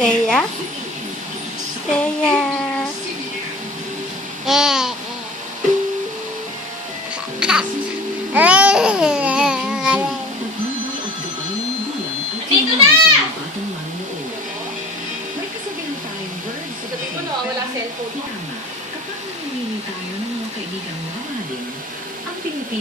Teya? Teya. Dito na! May kasabihan tayong words. Sabi ko, wala cellphone. Kapag namimili tayo ng mga kaibigan